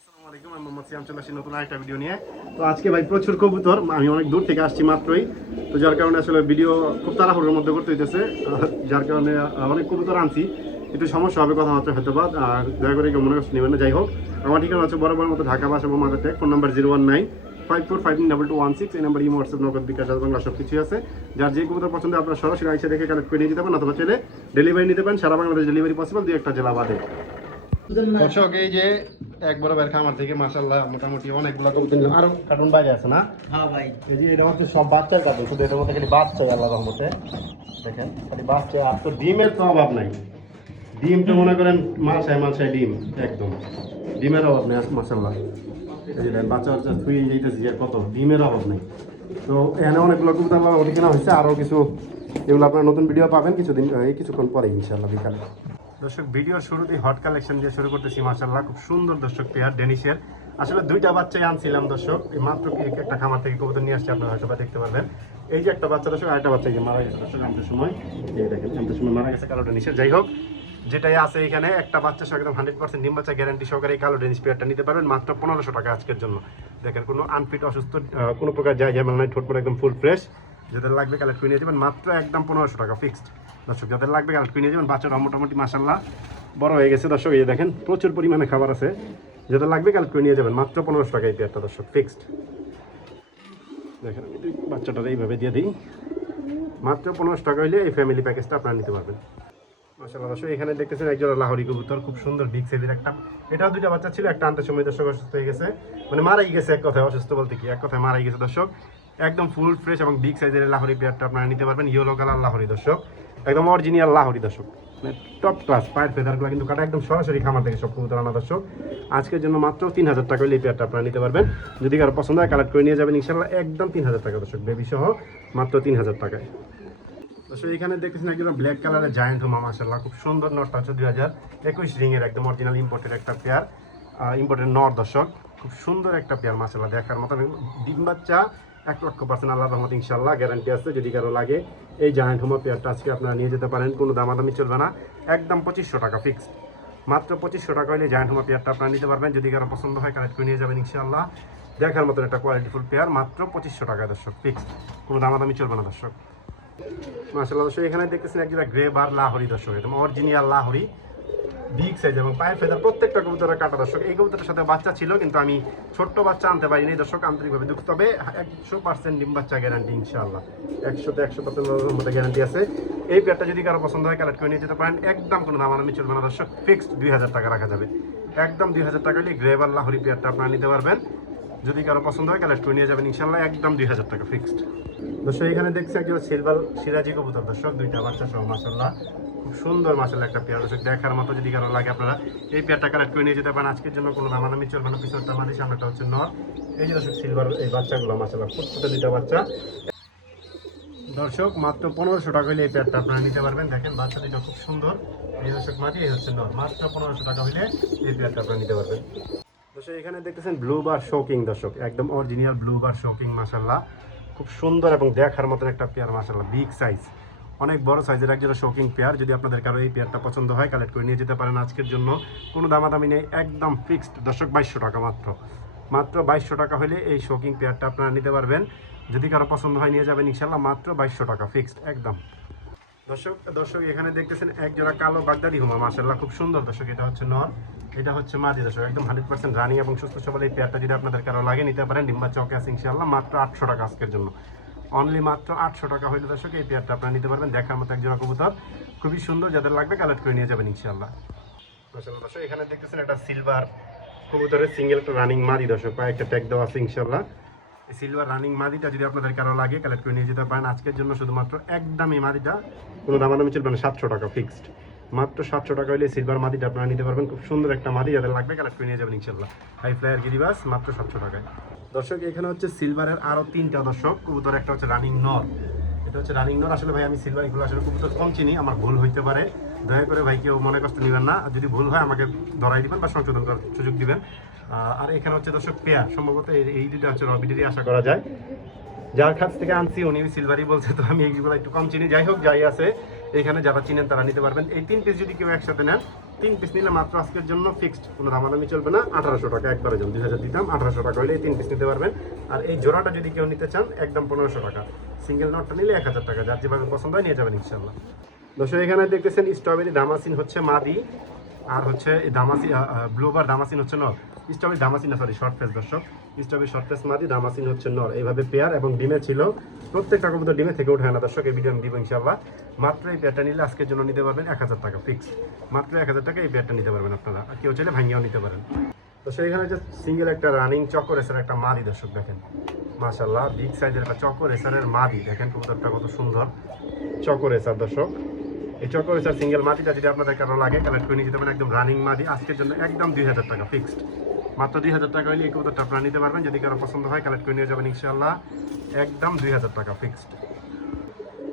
আসসালামু আলাইকুম, আমি মোহাম্মদ সিয়াম চলে আসছি নতুন আরেকটা ভিডিও নিয়ে। তো আজকে ভাই প্রচুর কবুতর, আমি অনেক দূর থেকে আসছি মাত্রই, তো যার কারণে আসলে ভিডিও খুব তাড়াহুড়োর মধ্যে করতে হইতেছে, যার কারণে অনেক কবুতর আনছি, একটু সমস্যা হবে কথাবার্তা হয়তো বা, আর দয়া করে কেউ মনে করতে নেবেন না। যাই হোক, আমার ঠিকানা হচ্ছে বরাবর মতো ঢাকা বাসা মাদার টেক, ফোন নাম্বার 01954592216। এই নাম্বার ইমো হোয়াটসঅ্যাপ নগদ বিকাশ বাংলা সব কিছুই আছে। যার যে কবুতর পছন্দ আপনারা সরাসরি এসে দেখে কালেক্ট করে নিয়ে যেতে পারেন, অথবা চাইলে ডেলিভারি নিতে পারেন। সারা বাংলাদেশ ডেলিভারি পসিবল, 2-1টা জেলা বাদে। দর্শক, এই যে এক বড় বের খামার থেকে মাশাআল্লাহ মোটামুটি অনেকগুলা কবুতর নিলাম। আরো কার্টুন বাইরে আছে না? হ্যাঁ ভাই, এই যে এটা হচ্ছে সব বাচ্চার কার্টুন, শুধু এটার মধ্যে খালি বাচ্চা, আল্লাহর রহমতে দেখেন খালি বাচ্চা। আর তো ডিমের তো অভাব নাই, ডিম তো মনে করেন মালসায় ডিম, একদম ডিমের অভাব নেই মাশাআল্লাহ। এই যে বাচ্চা বাচ্চা থুই যাইতেছি, আর কত ডিমের অভাব নেই। তো এখানে অনেকগুলো কবুতর ওটি কেনা হয়েছে, আরও কিছু এগুলো আপনার নতুন ভিডিও পাবেন কিছুক্ষণ পরে ইনশাআল্লাহ বিকালে। দর্শক, ভিডিওর শুরুতেই হট কালেকশন দিয়ে শুরু করতেছি। মাশাআল্লাহ খুব সুন্দর দর্শক পেয়ার ডেনিশের। আসলে দুইটা বাচ্চাই আনছিলাম দর্শক, এই মাত্র একটা খামার থেকে কবুতর নিয়ে আসছি, আপনারা হয়তো দেখতে পারবেন। এই যে একটা বাচ্চা দর্শক, আরেকটা বাচ্চা যে মারা গেছে দর্শক আনতে সময়, এই দেখেন আনতে সময় মারা গেছে কালো ডেনিশের। যাই হোক, যেটাই আছে এখানে একটা বাচ্চা সহ একদম 100% ডিম বাচ্চা গ্যারান্টি সহকারে এই কালো ডেনিশ পেয়ারটা নিতে পারবেন মাত্র 1500 টাকা আজকের জন্য। দেখেন কোনো আনফিট অসুস্থ কোনো প্রকার জায়গা মানে ঠোঁট পরে একদম ফুল ফ্রেশ। যাদের লাগবে কালেক্ট করে নিয়ে যাবেন মাত্র একদম 1500 টাকা ফিক্সড। দর্শক, যাদের লাগবে কালেক্ট করে নিয়ে যাবেন। বাচ্চারা মোটামুটি মাশাআল্লাহ বড় হয়ে গেছে দর্শক, এই দেখেন প্রচুর পরিমাণে খাবার আছে। যাদের লাগবে কালেক্ট করে নিয়ে যাবেন মাত্র 1500 টাকা এই পেয়ারটা দর্শক ফিক্সড। দেখেন আমি বাচ্চাটা এইভাবে দিয়ে দিই, মাত্র 1500 টাকা হইলে এই ফ্যামিলি প্যাকেজটা আপনারা নিতে পারবেন। মাশাআল্লাহ দর্শক, এখানে দেখতেছেন একজোড়া লাহোরি কবুতর, খুব সুন্দর বিগ সাইজের একটা। এটাও দুইটা বাচ্চা ছিল, একটা আনতে সময় দর্শক অসুস্থ হয়ে গেছে, মানে মারাই গেছে এক কথায়, অসুস্থ বলতে কি এক কথায় মারাই গেছে দর্শক। একদম ফুল ফ্রেশ এবং বিগ সাইজের লাহোরি পেয়ারটা আপনারা নিতে পারবেন। ইয়েলো কালার লাহোরি দর্শক, একদম অরিজিনাল লাহোরি দর্শক, মানে টপ ক্লাস। পায়ের ফেদারগুলো কিন্তু কাটা একদম সরাসরি খামার থেকে সব কবুতর আনা দর্শক। আজকের জন্য মাত্র 3000 টাকা হলে এই পেয়ারটা আপনারা নিতে পারবেন। যদি কারো পছন্দ হয় কালেক্ট করে নিয়ে যাবেন ইনশাআল্লাহ, একদম 3000 টাকা দর্শক, বেবি সহ মাত্র 3000 টাকায়। দর্শক, এখানে দেখতেছেন একদম ব্ল্যাক কালারের জায়ান্ট হুমা মাশাআল্লাহ খুব সুন্দর। নটটা হচ্ছে 2021 রিংয়ের একদম অরিজিনাল ইম্পোর্টের একটা পেয়ার, ইম্পোর্টের নর দর্শক, খুব সুন্দর একটা পেয়ার মাশাআল্লাহ দেখার মতো। ডিম বাচ্চা 100% আল্লাহর রহমত ইনশাআল্লাহ গ্যারান্টি আছে। যদি কারো লাগে এই জায়ান্ট হুমা পেয়ারটা আজকে আপনারা নিয়ে যেতে পারেন, কোনো দামাদামি চলবে না, একদম 2500 টাকা ফিক্সড। মাত্র 2500 টাকা হলে জায়ান্ট হুমা পেয়ারটা আপনারা নিতে পারবেন। যদি কারো পছন্দ হয় কালেক্ট করে নিয়ে যাবেন ইনশাআল্লাহ। দেখার মতন একটা কোয়ালিটিফুল পেয়ার, মাত্র 2500 টাকা দর্শক ফিক্সড, কোনো দামাদামি চলবে না দর্শক। মাশাআল্লাহ দর্শক, এখানে দেখতেছেন একজোড়া গ্রে বার লাহোরি দর্শক, একদম অরিজিনাল লাহোরি বিগ সাইজ এবং পায়ের ফেদার প্রত্যেকটা কবুতরের কাটা দর্শক। এই কবুতরের সাথে বাচ্চা ছিল, কিন্তু আমি ছোট্ট বাচ্চা আনতে পারিনি দর্শক, আন্তরিকভাবে দুঃখ। তবে 100% ডিম বাচ্চা গ্যারান্টি ইনশাআল্লাহ, 100% মধ্যে গ্যারান্টি আছে। এই পেয়ারটা যদি কারো পছন্দ হয় কালেক্ট করে নিয়ে যেতে পারেন, একদম কোনো দামাদামি চলবে না দর্শক, ফিক্সড 2000 টাকা রাখা যাবে। একদম 2000 টাকা হলে গ্রে বার লাহোরি পেয়ারটা আপনারা নিতে পারবেন। যদি কারো পছন্দ হয় কালেক্ট করে নিয়ে যাবেন ইনশাআল্লাহ, একদম 2000 টাকা ফিক্সড। দর্শক, এখানে দেখছি একজন সিলভার সিরাজি কবুতর দর্শক, দুইটা বাচ্চা সহ মাশাআল্লাহ খুব সুন্দর মাশাআল্লাহ একটা পেয়ার দর্শক, দেখার মতো। যদি কারো লাগে আপনারা এই পেয়ারটা কালেক্ট করে নিয়ে যেতে পারেন। আজকের জন্য কোনো দামাদামি চলবে না, পিছনটা মাদি সামনেটা হচ্ছে নর। এই যে দর্শক সিলভার এই বাচ্চাগুলো মাশাআল্লাহ ফুটফুটে দুইটা বাচ্চা দর্শক, মাত্র 1500 টাকা হলে এই পেয়ারটা আপনারা নিতে পারবেন। দেখেন বাচ্চা দুইটা খুব সুন্দর, এই দর্শক মাদি, এই হচ্ছে নর। মাত্র 1500 টাকা হলে এই পেয়ারটা আপনারা নিতে পারবেন। দর্শক, এখানে দেখতেছেন ব্লু বার শোকিং দর্শক, একদম অরিজিনাল ব্লু বার শোকিং মাশাআল্লাহ খুব সুন্দর এবং দেখার মতন একটা পেয়ার মাশাআল্লাহ, বিগ সাইজ, অনেক বড় সাইজের একজোড়া শোকিং পেয়ার। যদি আপনাদের কারো এই পেয়ারটা পছন্দ হয় কালেক্ট করে নিয়ে যেতে পারেন। আজকের জন্য কোনো দামাদামি নেই, একদম ফিক্সড দর্শক 2200 টাকা মাত্র 2200 টাকা হলে এই শোকিং পেয়ারটা আপনারা নিতে পারবেন। যদি কারো পছন্দ হয় নিয়ে যাবেন ইনশাআল্লাহ, মাত্র 2200 টাকা ফিক্সড একদম। দর্শক এখানে দেখতেছেন এক জোড়া কালো বাগদাদি হুমা মাশাআল্লাহ খুব সুন্দর দর্শক, এটা হচ্ছে নর, এটা হচ্ছে মাদি দর্শক, একদম 100% রানিং এবং সুস্থ সবল। এই পেয়ারটা যদি আপনাদের কারো লাগে নিতে পারেন। ডিম্বা চকে আছে ইনশাআল্লাহ, মাত্র 800 টাকা আজকের জন্য, অনলি মাত্র 800 টাকা হইলে দর্শক এই পেয়ারটা আপনারা নিতে পারবেন। দেখার মতো এক জোড়া কবুতর, খুবই সুন্দর। যাদের লাগবে কালেক্ট করে নিয়ে যাবেন ইনশাআল্লাহ। দর্শক, এখানে দেখতেছেন একটা সিলভার কবুতরের সিঙ্গেল একটা রানিং মাদি দর্শক, একটা ট্যাগ দেওয়া আছে ইনশাআল্লাহ। এই সিলভার রানিং মাদিটা যদি আপনাদের কারো লাগে কালেক্ট করে নিয়ে যেতে পারেন। আজকের জন্য শুধুমাত্র একদম এই মাদিটা কোনো দামাদামি চলবে না, 700 টাকা ফিক্সড, মাত্র 700 টাকা হলে সিলভার মাদিটা আপনারা নিতে পারবেন। খুব সুন্দর একটা মাদি, যাদের লাগবে কালেক্ট করে নিয়ে যাবেন ইনশাআল্লাহ। হাই ফ্লায়ার গিরিবাস মাত্র 700 টাকায়। দর্শক, এখানে হচ্ছে সিলভারের আরও 3টা দর্শক কবুতর, একটা হচ্ছে রানিং নর, এটা হচ্ছে রানিং নর। আসলে ভাই আমি সিলভার এগুলো আসলে কবুতর কম চিনি, আমার ভুল হইতে পারে, দয়া করে ভাই কেউ মনে কষ্ট নেবেন না। যদি ভুল হয় আমাকে ধরাই দিবেন বা সংশোধন করার সুযোগ দিবেন। আর এখানে হচ্ছে দর্শক পেয়ার, সম্ভবত এই দুটো হচ্ছে রবিডেরই আশা করা যায়। যার কাছ থেকে আনছি উনি সিলভারই বলছে, তো আমি এইগুলো একটু কম চিনি। যাই হোক, যাই আছে এখানে যারা চিনেন তারা নিতে পারবেন। এই 3 পিস যদি কেউ একসাথে নেন, 3 পিস নিলে মাত্র আজকের জন্য ফিক্সড, কোনো দামাদামি চলবে না, 1800 টাকা একবারে জন, 2000 দিতাম, 1800 টাকা হলে এই 3 পিস নিতে পারবেন। আর এই জোড়াটা যদি কেউ নিতে চান একদম 1500 টাকা, সিঙ্গেল নটটা নিলে 1000 টাকা, যার যেভাবে পছন্দ হয় নিয়ে যাবেন ইনশাল্লাহ। দর্শক এখানে দেখতেছেন স্ট্রবেরি দামাসিন হচ্ছে মাদি, আর হচ্ছে দামাসি ব্লুবার দামাসিন হচ্ছে নর। স্ট্রবেরি দামাসিন না, সরি শর্ট ফেস দর্শক, স্ট্রবেরি শর্ট ফেস মাদি, দামাসিন হচ্ছে নর। এইভাবে পেয়ার এবং ডিমে ছিল, প্রত্যেকটা কবুতর ডিমে থেকে ওঠে না দর্শক, এই ভিডিও আমি দিব ইনশাল্লাহ। মাত্র এই পেয়ারটা নিলে আজকের জন্য নিতে পারবেন 1000 টাকা ফিক্স, মাত্র 1000 টাকা এই পেয়ারটা নিতে পারবেন আপনারা, আর কেউ চাইলে ভাঙিয়েও নিতে পারেন। দর্শক এখানে যে সিঙ্গেল একটা রানিং চক্কর রেসার একটা মাদি দর্শক দেখেন, মাশাআল্লাহ বিগ সাইজের একটা চক্কর রেসারের মাদি, দেখেন কবুতরটা কত সুন্দর চক্কর রেসার দর্শক। এই চক্কর রেসার সিঙ্গেল মাদিটা যদি আপনাদের কারো লাগে কালেক্ট করে নিয়ে যেতে পারেন, একদম রানিং মাদি, আজকের জন্য একদম 2000 টাকা ফিক্সড, মাত্র 2000 টাকা হলে এই কবুতরটা আপনারা নিতে পারবেন। যদি কারো পছন্দ হয় কালেক্ট করে নিয়ে যাবেন ইনশাআল্লাহ, একদম 2000 টাকা ফিক্সড।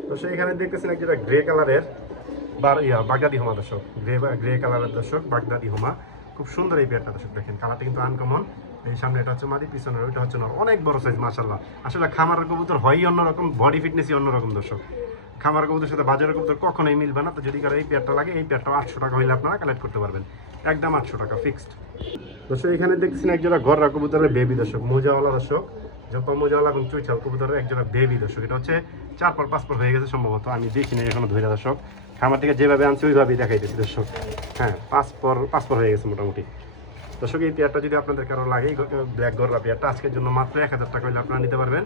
দর্শক এখানে দেখতেছেন একটা গ্রে কালারের বাগদাদি হোমা দর্শক, গ্রে কালারের দর্শক বাগদাদি হোমা, খুব সুন্দর এই পেয়ারটা দর্শক দেখেন, কালারটা কিন্তু আনকমন। এই সামনে এটা হচ্ছে মাদি, পিছনের ওইটা হচ্ছে নর, অনেক বড় সাইজ মাশাআল্লাহ। আসলে খামারের কবুতর হয়ই অন্যরকম, বডি ফিটনেসই অন্যরকম দর্শক, খামারের কবুতরের সাথে বাজারের কবুতর কখনোই মিলবে না। তো যদি কারো এই পেয়ারটা লাগে, এই পেয়ারটা 800 টাকা হলে আপনারা কালেক্ট করতে পারবেন, একদম 800 টাকা ফিক্সড। দর্শক এখানে দেখছেন একজোড়া ঘররা কবুতরের বেবি দর্শক, মোজাওয়ালা দর্শক, জপা মোজাওয়ালা এবং চুইছাল কবুতরের একজোড়া বেবি দর্শক। এটা হচ্ছে 4 পর 5 পর হয়ে গেছে সম্ভবত, আমি দেখিনি এখনো ধরে দর্শক, খামার থেকে যেভাবে আনছি ওইভাবেই দেখাইতেছি দর্শক। হ্যাঁ 5 পর হয়ে গেছে মোটামুটি দর্শক। এই পেয়ারটা যদি আপনাদের কারো লাগে, ব্ল্যাক গররা পেয়ারটা আজকের জন্য মাত্র 1000 টাকা হলে আপনারা নিতে পারবেন।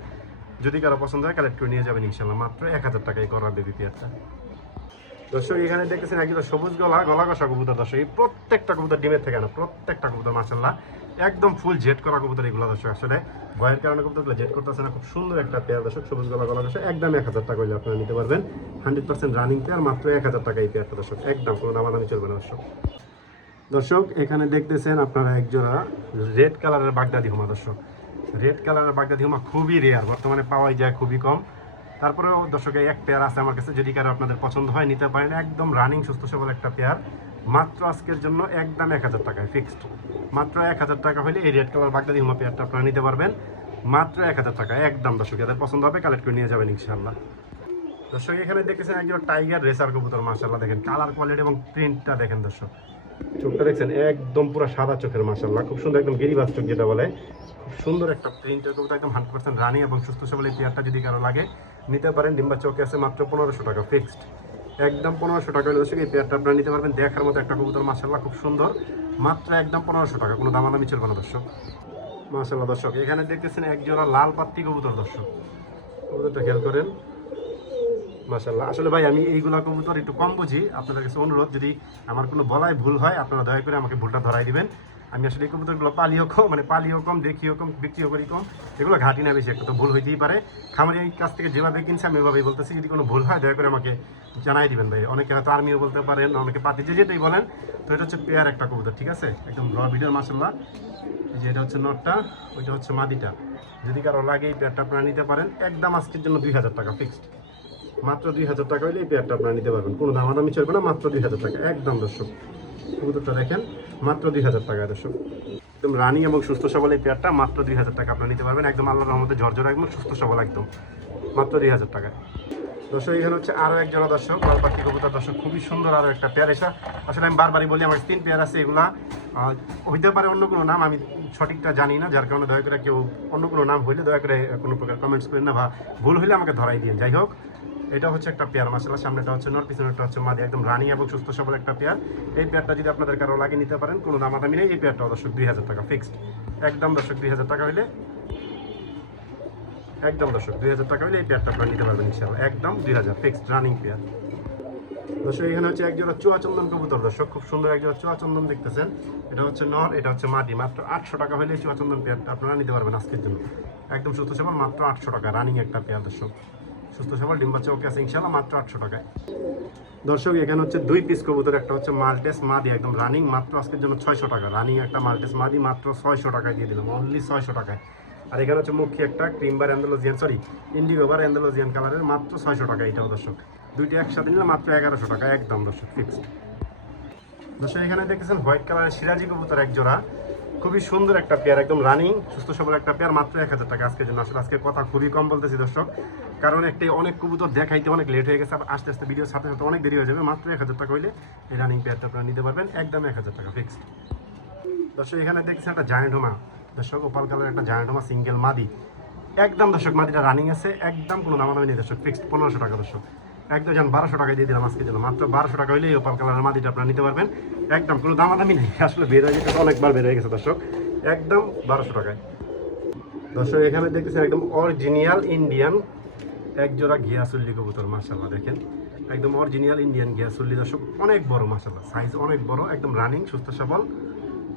যদি কারো পছন্দ হয় কালেক্ট করে নিয়ে যাবেন ইনশাল্লাহ, মাত্র 1000 টাকা এই গররা বেবি পেয়ারটা। দর্শক এখানে দেখতেছেন একদম সবুজ গলা কষা কবুতর দর্শক, এই প্রত্যেকটা কবুতর ডিমের থেকে না, প্রত্যেকটা কবুতর মাশাআল্লাহ একদম ফুল জেট করা কবুতর এগুলো দর্শক। আসলে ভয়ের কারণে কবুতরগুলো জেট করতেছে না, খুব সুন্দর একটা পেয়ার দর্শক, সবুজ গলা কষা, একদম 1000 টাকা হলে আপনারা নিতে পারবেন, 100% রানিং পেয়ার, মাত্র 1000 টাকা এই পেয়ারটা দর্শক, একদম কোনো দামাদামি চলবে না দর্শক। দর্শক এখানে দেখতেছেন আপনারা একজোড়া রেড কালারের বাগদাদি হোমা দর্শক, রেড কালারের বাগদাদি হোমা খুবই রেয়ার, বর্তমানে পাওয়াই যায় খুবই কম। তারপরেও দর্শক এক পেয়ার আছে আমার কাছে, যদি কারো আপনাদের পছন্দ হয় নিতে পারেন, একদম রানিং সুস্থ সবল একটা পেয়ার, মাত্র আজকের জন্য একদম 1000 টাকায় ফিক্সড, মাত্র 1000 টাকা হলে এই রেড কালার বাগদাদি হোমা পেয়ারটা আপনারা নিতে পারবেন, মাত্র 1000 টাকা একদম দর্শক। যাদের পছন্দ হবে কালেক্ট করে নিয়ে যাবেন ইনশাআল্লাহ। দর্শক এখানে দেখতেছেন একজন টাইগার রেসার কবুতর, মাশাআল্লাহ দেখেন কালার কোয়ালিটি এবং প্রিন্টটা দেখেন দর্শক, চোখটা দেখছেন একদম পুরো সাদা চোখের মাশাআল্লাহ, খুব সুন্দর একদম গিরিবাজ চোখ যেটা বলে, খুব সুন্দর একটা প্রিন্টের কবুতর, একদম 100% রানি এবং সুস্থ সবল এই পেয়ারটা যদি কারো লাগে নিতে পারেন। ডিম্বা চোখে আছে, মাত্র 1500 টাকা ফিক্সড, একদম 1500 টাকা হলে দর্শক এই পেয়ারটা আপনারা নিতে পারবেন। দেখার মতো একটা কবুতর মাশাআল্লাহ, খুব সুন্দর, মাত্র একদম 1500 টাকা, কোনো দামাদামি চলবে না দর্শক মাশাআল্লাহ। দর্শক এখানে দেখতেছেন একজোড়া লাল পাত্তি কবুতর দর্শক, কবুতরটা খেয়াল করেন মাশাআল্লাহ। আসলে ভাই আমি এইগুলা কবুতর একটু কম বুঝি, আপনাদের কাছে অনুরোধ, যদি আমার কোনো বলায় ভুল হয় আপনারা দয়া করে আমাকে ভুলটা ধরাই দিবেন। আমি আসলে এই কবুতরগুলো পালিও কম, দেখিও কম, বিক্রিও করি কম, এগুলো ঘাটি না বেশি, একটু তো ভুল হইতেই পারে। খামারি এই কাছ থেকে যেভাবে কিনছে আমি ওইভাবেই বলতেছি, যদি কোনো ভুল হয় দয়া করে আমাকে জানাই দিবেন ভাই। অনেকে হয়তো আর্মিও বলতে পারেন, অনেকে পাতি, যেটাই বলেন। তো এটা হচ্ছে পেয়ার একটা কবুতর, ঠিক আছে, একদম র ভিডিওর মাশাআল্লাহ। যে এটা হচ্ছে নটটা, ওইটা হচ্ছে মাদিটা, যদি কারো লাগে এই পেয়ারটা আপনারা নিতে পারেন, একদম আজকের জন্য 2000 টাকা ফিক্সড, মাত্র 2000 টাকা হলে এই পেয়ারটা আপনারা নিতে পারবেন, কোনো দামাদামি চলবে না, মাত্র 2000 টাকা একদম দর্শক। কবুতরটা দেখেন মাত্র 2000 টাকা দর্শক, একদম রানিং এবং সুস্থ সবল এই পেয়ারটা মাত্র 2000 টাকা আপনারা নিতে পারবেন, একদম আল্লাহর রহমতে ঝরঝরা একদম সুস্থ সবল একদম, মাত্র 2000 টাকা দর্শক। এখানে হচ্ছে আরও এক জোড়া দর্শক লাল পাখি কবুতর দর্শক, খুবই সুন্দর আরও একটা পেয়ার। এসা আসলে আমি বারবারই বলি আমার 3 পেয়ার আছে, এগুলা হইতে পারে অন্য কোনো নাম, আমি সঠিকটা জানি না, যার কারণে দয়া করে কেউ অন্য কোনো নাম হইলে দয়া করে কোনো প্রকার কমেন্টস করেন না, বা ভুল হইলে আমাকে ধরাই দিন। যাই হোক, এটা হচ্ছে একটা পেয়ার মাশাআল্লাহ, সামনেটা হচ্ছে নর, পিছনেরটা হচ্ছে মাদি, একদম রানি এবং সুস্থ সবল একটা পেয়ার। এই পেয়ারটা যদি আপনাদের কারো লাগে নিতে পারেন, কোনো দামাদামি নেই, এই পেয়ারটা দর্শক 2000 টাকা ফিক্সড, একদম দর্শক 2000 টাকা হইলে, একদম দর্শক 2000 টাকা হলে এই পেয়ারটা আপনারা নিতে পারবেন ইনশাআল্লাহ, একদম 2000 ফিক্সড রানিং পেয়ার দর্শক। এখানে হচ্ছে একজোড়া চুয়া চন্দন কবুতর দর্শক, খুব সুন্দর একজোড়া চুয়া চন্দন দেখতেছেন, এটা হচ্ছে নর, এটা হচ্ছে মাদি, মাত্র 800 টাকা হলে চুয়া চন্দন পেয়ারটা আপনারা নিতে পারবেন আজকের জন্য, একদম সুস্থ সবল, মাত্র 800 টাকা রানিং একটা পেয়ার দর্শক, সুস্থ সবল ডিম বাচ্চা ওকে আছে ইনশাআল্লাহ, মাত্র 800 টাকায় দর্শক। এখানে হচ্ছে 2 পিস কবুতর, একটা হচ্ছে মাল্টেস মাদি একদম রানিং, মাত্র আজকের জন্য 600 টাকা, রানিং একটা মাল্টেস মাদি মাত্র 600 টাকায় দিয়ে দিলাম, অনলি 600 টাকায়। আর এখানে হচ্ছে মুখী একটা ক্রিমবার অ্যান্ডালুজিয়ান, ইন্ডিগোবার অ্যান্ডালুজিয়ান কালারের, মাত্র 600 টাকা এটাও দর্শক, দুইটা একসাথে নিলে মাত্র 1100 টাকা একদম দর্শক ফিক্সড দর্শক। এখানে দেখতেছেন হোয়াইট কালারের সিরাজি কবুতর এক জোড়া, খুবই সুন্দর একটা পেয়ার, একদম রানিং সুস্থ সবল একটা পেয়ার, মাত্র 1000 টাকা আজকের জন্য। আসলে আজকে কথা খুবই কম বলতেছি দর্শক, কারণ একটি অনেক কবুতর দেখাইতে অনেক লেট হয়ে গেছে, আস্তে আস্তে ভিডিওর সাথে সাথে অনেক দেরি হয়ে যাবে। মাত্র 1000 টাকা হইলে এই রানিং পেয়ারটা আপনারা নিতে পারবেন, একদম 1000 টাকা ফিক্সড। দর্শক এখানে দেখছেন একটা জায়ান্ট হোমা, দর্শক ওপাল কালার একটা জায়ান্ট হোমা সিঙ্গেল মাদি, একদম দর্শক মাদিটা রানিং আছে, একদম কোনো দামাদামি নেই দর্শক, ফিক্সড 1500 টাকা দর্শক, একদম যান 1200 টাকায় দিয়ে দিলাম আজকের জন্য। মাত্র 1200 টাকা হইলে এই ওপাল কালারের মাদিটা আপনারা নিতে পারবেন, একদম কোনো দামাদামি নেই। আসলে বের হয়ে গেছে, অনেকবার বের হয়ে গেছে দর্শক, একদম 1200 টাকায়। দর্শক এখানে দেখতেছেন একদম অরিজিনাল ইন্ডিয়ান এক জোড়া ঘিয়াচুল্লি কবুতর, মাশাআল্লাহ দেখেন একদম অরিজিনাল ইন্ডিয়ান ঘিয়াচুল্লি দর্শক, অনেক বড় মাশাআল্লাহ, সাইজ অনেক বড়, একদম রানিং সুস্থ সবল,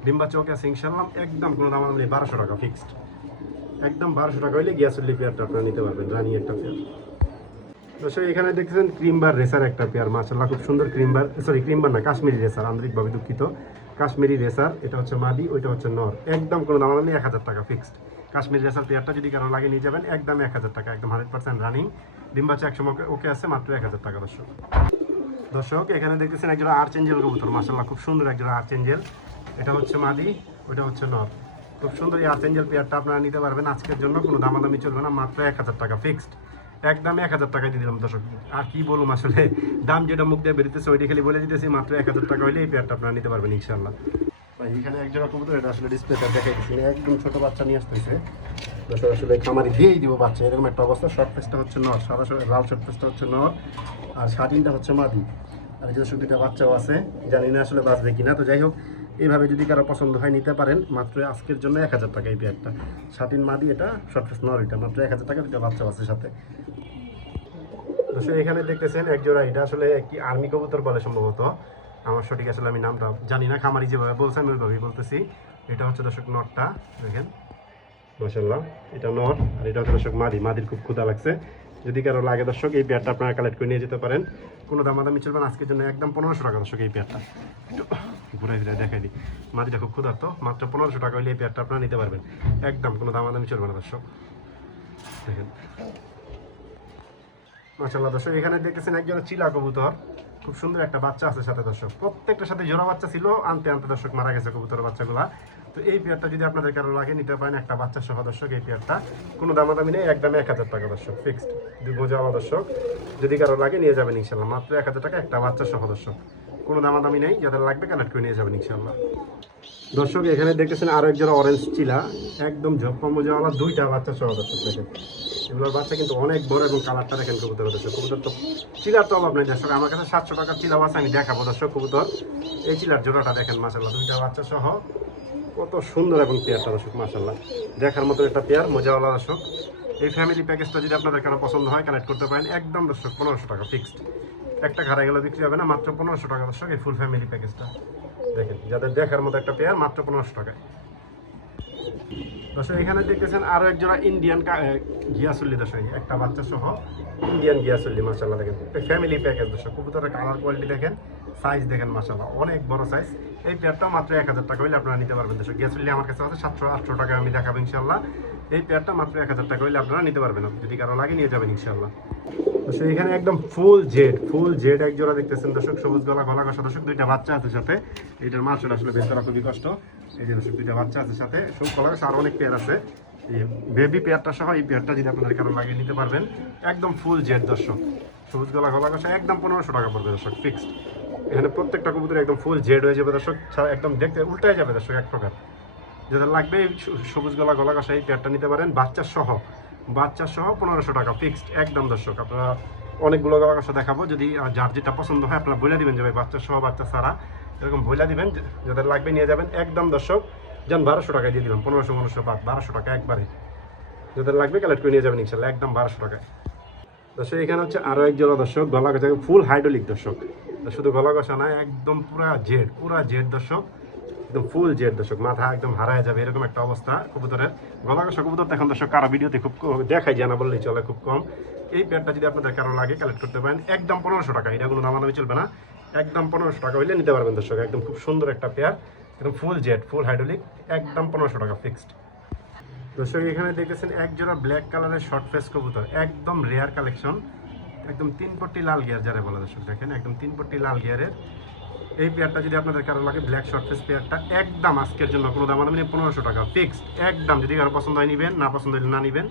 ডিম্বা চৌকে আছে ইনশাআল্লাহ, একদম কোনো দামাদামি নেই, 1200 টাকা ফিক্সড, একদম 1200 টাকা হইলে ঘিয়াচুল্লি পেয়ারটা আপনারা নিতে পারবেন, রানিং একটা পেয়ার। দর্শক এখানে দেখতেছেন ক্রিমবার রেসার একটা পেয়ার, মাশাআল্লাহ খুব সুন্দর ক্রিমবার, সরি ক্রিমবার না কাশ্মীরি রেসার, আন্তরিকভাবে দুঃখিত, কাশ্মীরি রেসার, এটা হচ্ছে মাদি, ওইটা হচ্ছে নর, একদম কোনো দামাদামি 1000 টাকা ফিক্সড। কাশ্মীরি রেসার পেয়ারটা যদি কারো লাগে নিয়ে যাবেন, একদম 1000 টাকা, একদম 100% রানিং, ডিম্বাচা 100 ওকে আছে, মাত্র 1000 টাকা দর্শক। দর্শক এখানে দেখতেছেন একজোড়া আর্চেঞ্জেল কবুতর, মাশাআল্লাহ খুব সুন্দর একজোড়া আর্চেঞ্জেল, এটা হচ্ছে মাদি, ওইটা হচ্ছে নর, খুব সুন্দর এই আর্চেঞ্জেল পেয়ারটা আপনারা নিতে পারবেন আজকের জন্য, কোনো দামাদামি চলবে না, মাত্র 1000 টাকা ফিক্সড, একদম 1000 টাকা দিয়ে দিলাম দর্শক। আর কি বলুন, আসলে দাম যেটা মুখ দিয়ে বেরোতেছে ওইটা খালি বলে দিতেছি, মাত্র 1000 টাকা হইলে এই পেয়ারটা আপনারা নিতে পারবেন ইনশাআল্লাহ। ভাই এখানে একজোড়া কবুতর, এটা আসলে ডিসপ্লেটা দেখাই দিচ্ছি, একদম ছোট বাচ্চা নিয়ে আসতেছে দর্শক, আসলে খামারি দিয়েই দিব বাচ্চা, এরকম একটা অবস্থা। শর্ট ফেসটা হচ্ছে নর, সাদা লাল শর্ট ফেসটা হচ্ছে নর, আর শার্টিনটা হচ্ছে মাদি, আর এই দর্শক দুইটা বাচ্চাও আছে, জানি না আসলে বাঁচবে কিনা। তো যাই হোক, এইভাবে যদি কারো পছন্দ হয় নিতে পারেন, মাত্র আজকের জন্য 1000 টাকা এই পেয়ারটা, শার্টিন মাদি, এটা শর্ট ফেস নর, এটা মাত্র 1000 টাকা, দুইটা বাচ্চাও আছে সাথে। দর্শক এখানে দেখতেছেন একজোড়া, এটা আসলে কি আর্মি কবুতর বলে সম্ভবত, আমার সঠিক আসলে আমি নামটা জানি না, খামারি যেভাবে বলছে আমি ওইভাবেই বলতেছি। এটা হচ্ছে দর্শক নরটা, দেখেন মাশাআল্লাহ, এটা নর, আর এটা হচ্ছে দর্শক মাদি, মাদির খুব ক্ষুধা লাগছে, যদি কারো লাগে দর্শক এই পেয়ারটা আপনারা কালেক্ট করে নিয়ে যেতে পারেন, কোনো দামাদামি চলবে না আজকের জন্য, একদম 1500 টাকা দর্শক এই পেয়ারটা, ঘুরে ফিরে দেখাই দিই, মাদিটা খুব ক্ষুধার্ত, মাত্র 1500 টাকা হইলে এই পেয়ারটা আপনারা নিতে পারবেন, একদম কোনো দামাদামি চলবে না দর্শক, দেখেন মাশাআল্লাহ। দর্শক এখানে দেখতেছেন একজন চিলা কবুতর, খুব সুন্দর একটা বাচ্চা আছে সাথে দর্শক, প্রত্যেকটার সাথে জোড়া বাচ্চা ছিল, আনতে আনতে দর্শক মারা গেছে কবুতরের বাচ্চাগুলা। তো এই পেয়ারটা যদি আপনাদের কারো লাগে নিতে পারেন, একটা বাচ্চা সহ দর্শক এই পেয়ারটা, কোনো দামাদামি নেই, একদম 1000 টাকা দর্শক ফিক্সড, বোঝা দর্শক, যদি কারো লাগে নিয়ে যাবেন ইনশাআল্লাহ, মাত্র 1000 টাকা, একটা বাচ্চা সহ দর্শক, কোনো দামাদামি নেই, যাদের লাগবে কালেক্ট করে নিয়ে যাবেন ইনশাআল্লাহ। দর্শক এখানে দেখতেছেন আরো একজন অরেঞ্জ চিলা, একদম ঝপ্পা মোজাওয়ালা, দুইটা বাচ্চা সহ দর্শক, দেখেন এগুলোর বাচ্চা কিন্তু অনেক বড়, এবং কালারটা দেখেন কবুতর দর্শক, কবুতর তো চিলার তো অভাব নেই দর্শক, আমার কাছে 700 টাকার চিলা আছে, আমি দেখাবো দর্শক কবুতর, এই চিলার জোড়াটা দেখেন মাশাআল্লাহ, দুইটা বাচ্চা সহ কত সুন্দর, এবং পেয়ারটা দর্শক মাশাআল্লাহ দেখার মতো একটা পেয়ার, মোজাওয়ালা দর্শক। এই ফ্যামিলি প্যাকেজটা যদি আপনাদের কারো পছন্দ হয় কালেক্ট করতে পারেন, একদম দর্শক 1500 টাকা ফিক্সড, একটা ঘাড়া গেলে বিক্রি হবে না, মাত্র 1500 টাকা দর্শক এই ফুল ফ্যামিলি প্যাকেজটা, দেখেন যাদের দেখার মতো একটা পেয়ার, মাত্র 1500 টাকায়। দর্শক এখানে দেখতেছেন আরো একজোড়া ইন্ডিয়ান ঘিয়াচুল্লি দর্শক, একটা বাচ্চা সহ ইন্ডিয়ান ঘিয়াচুল্লি, মাশাআল্লাহ দেখেন ফ্যামিলি প্যাকেজ দর্শক, কবুতরের কালার কোয়ালিটি দেখেন, সাইজ দেখেন মাশাআল্লাহ অনেক বড় সাইজ, এই পেয়ারটা মাত্র 1000 টাকা হইলে আপনারা নিতে পারবেন দর্শক। ঘিয়াচুল্লি আমার কাছে আছে 700-800 টাকা, আমি দেখাবো ইনশাআল্লাহ, এই পেয়ারটা মাত্র 1000 টাকা হইলে আপনারা নিতে পারবেন, যদি কারো লাগে নিয়ে যাবেন ইনশাআল্লাহ। দর্শক এখানে একদম ফুল জেড এক জোড়া দেখতেছেন দর্শক, সবুজ গলা কষা দর্শক, দুইটা বাচ্চা আছে সাথে, এইটার মাছটা আসলে বের করা খুবই কষ্ট, এই যে দর্শক দুইটা বাচ্চা আছে সাথে, সব গলা কষা, আরো অনেক পেয়ার আছে, এই বেবি পেয়ারটা সহ এই পেয়ারটা যদি আপনাদের কারো লাগিয়ে নিতে পারবেন, একদম ফুল জেড দর্শক, সবুজ গলা কষা, একদম 1500 টাকা পড়বে দর্শক ফিক্সড। এখানে প্রত্যেকটা কবুতর একদম ফুল জেড হয়ে যাবে দর্শক, একদম দেখতে উল্টায় যাবে দর্শক এক প্রকার, যাদের লাগবে সবুজ গলা কষা এই পেয়ারটা নিতে পারেন, বাচ্চা সহ 1500 টাকা ফিক্সড, একদম দর্শক। আপনারা অনেকগুলো গলা কষা দেখাবো, যদি যার যেটা পছন্দ হয় আপনারা বলে দিবেন যে ভাই বাচ্চা সহ বাচ্চা ছাড়া, এরকম বলে দিবেন, যাদের লাগবে নিয়ে যাবেন, একদম দর্শক যান 1200 টাকায় দিয়ে দিলাম, 1500 বাদ 1200 টাকা একবারে, যাদের লাগবে কালেক্ট করে নিয়ে যাবেন ইনশাআল্লাহ, একদম 1200 টাকায়। দর্শক এখানে হচ্ছে আরো এক জোড়া দর্শক, গলা কষা ফুল হাইড্রোলিক দর্শক, শুধু গলা কষা না, একদম পুরা জেড দর্শক, একদম ফুল জেড দর্শক, মাথা একদম হারায় যাবে এরকম একটা অবস্থা কবুতরের। গলা কষা কবুতর এখন দর্শক কারো ভিডিওতে খুব দেখাই যায় না বললেই চলে, খুব কম। এই পেয়ারটা যদি আপনাদের কারো লাগে কালেক্ট করতে পারেন, একদম 1500 টাকা, এটা কোনো দামাদামি চলবে না, একদম 1500 টাকা হইলে নিতে পারবেন দর্শক, একদম খুব সুন্দর একটা পেয়ার, একদম ফুল জেড ফুল হাইড্রোলিক, একদম 1500 টাকা ফিক্সড। দর্শক এখানে দেখতেছেন এক জোড়া ব্ল্যাক কালারের শর্ট ফেস কবুতর, একদম রেয়ার কালেকশন, একদম 3 পট্টি লাল গিয়ার যারা বলে দর্শক, দেখেন একদম 3 পট্টি লাল গিয়ারের এই পেয়ারটা যদি আপনাদের কারো লাগে ব্ল্যাক শর্ট ফেস পেয়ারটা একদম আজকের জন্য কোনো দাম নেই, 1500 টাকা ফিক্সড একদম। যদি কারো পছন্দ হয় নেবেন, না পছন্দ হলে না নেবেন,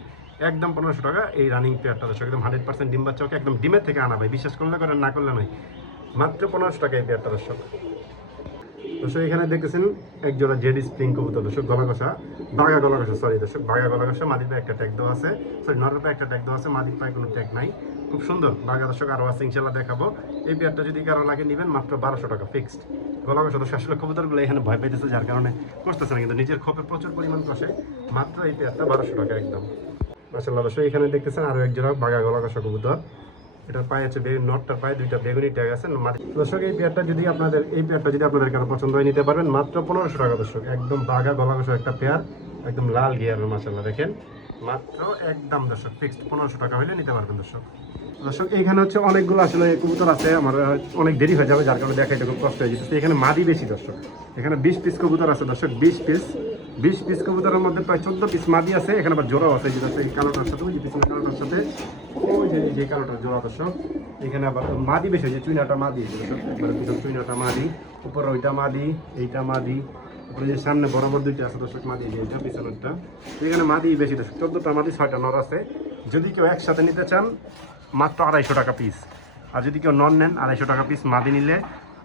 একদম 1500 টাকা এই রানিং পেয়ারটা দর্শক, একদম 100% ডিম বাচ্চা ওকে, একদম ডিমের থেকে আনা ভাই, বিশ্বাস করলে করেন না করলে নয়, মাত্র 1500 টাকা এই পেয়ারটা দর্শক। দর্শক এখানে দেখতেছেন এক জোড়া জেড স্প্রিং কবুতর দর্শক, গলা কষা, বাঘা গলা কষা, সরি দর্শক, বাঘা গলা কষা, মাদির পায়ে একটা ট্যাগ দেওয়া আছে, সরি নরের পায়ে একটা ট্যাগ দেওয়া আছে, মাদির পায়ে কোনো ট্যাগ নাই, খুব সুন্দর বাঘা দর্শক, আরও আছে ইনশাল্লাহ দেখাবো। এই পেয়ারটা যদি কারো লাগে নেবেন মাত্র 1200 টাকা ফিক্সড। গলা কষা দর্শক, আসলে কবুতরগুলো এখানে ভয় পাইতেছে যার কারণে করতেছে না, কিন্তু নিজের খোপে প্রচুর পরিমাণ কষে, মাত্র এই পেয়ারটা 1200 টাকা একদম। মাশাআল্লাহ দর্শক এখানে দেখতেছেন আরও এক জোড়া বাঘা গলা কষা কবুতর, এটার পায়ে হচ্ছে নটটার পায়ে দুইটা বেগুনি ট্যাগ আছে। দর্শক এই পেয়ারটা যদি আপনাদের কারো পছন্দ হয় নিতে পারবেন মাত্র 1500 টাকা দর্শক, একদম বাঘা গলা কষা একটা পেয়ার, একদম লাল গিয়ারের মাশাআল্লাহ দেখেন, মাত্র একদম দর্শক ফিক্সড 1500 টাকা হলে নিতে পারবেন দর্শক। দর্শক এইখানে হচ্ছে অনেকগুলো আসলে কবুতর আছে, আমার অনেক দেরি হয়ে যাবে যার কারণে দেখাইতে খুব কষ্ট হয়ে যেতেছে। এখানে মাদি বেশি দর্শক, এখানে 20 পিস কবুতর আছে দর্শক, 20 পিস কবুতরের মধ্যে প্রায় 14 পিস মাদি আছে, এখানে আবার জোড়াও আছে, যেটা এই কালোটার সাথে, ওই যে পিছনে কালোটার সাথে, ওই যে কালোটার জোড়া দর্শক। এখানে আবার মাদি বেশি, যে চুইনাটা মাদি দর্শক, একবারে পিছনে চুইনাটা মাদি, উপরে ওইটা মাদি, এইটা মাদি, উপরে যে সামনে বরাবর দুইটা আছে দর্শক মাদি, এইটা পিছনেরটা, এখানে মাদি বেশি দর্শক, 14টা মাদি 6টা নর আছে। যদি কেউ একসাথে নিতে চান মাত্র 250 টাকা পিস, আর যদি কেউ নন নেন 250 টাকা পিস, মাদি নিলে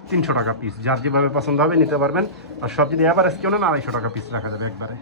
300 টাকা পিস, যার যেভাবে পছন্দ হবে নিতে পারবেন। আর সব যদি এভারেজ কেউ নেন 250 টাকা পিস রাখা যাবে একবারে।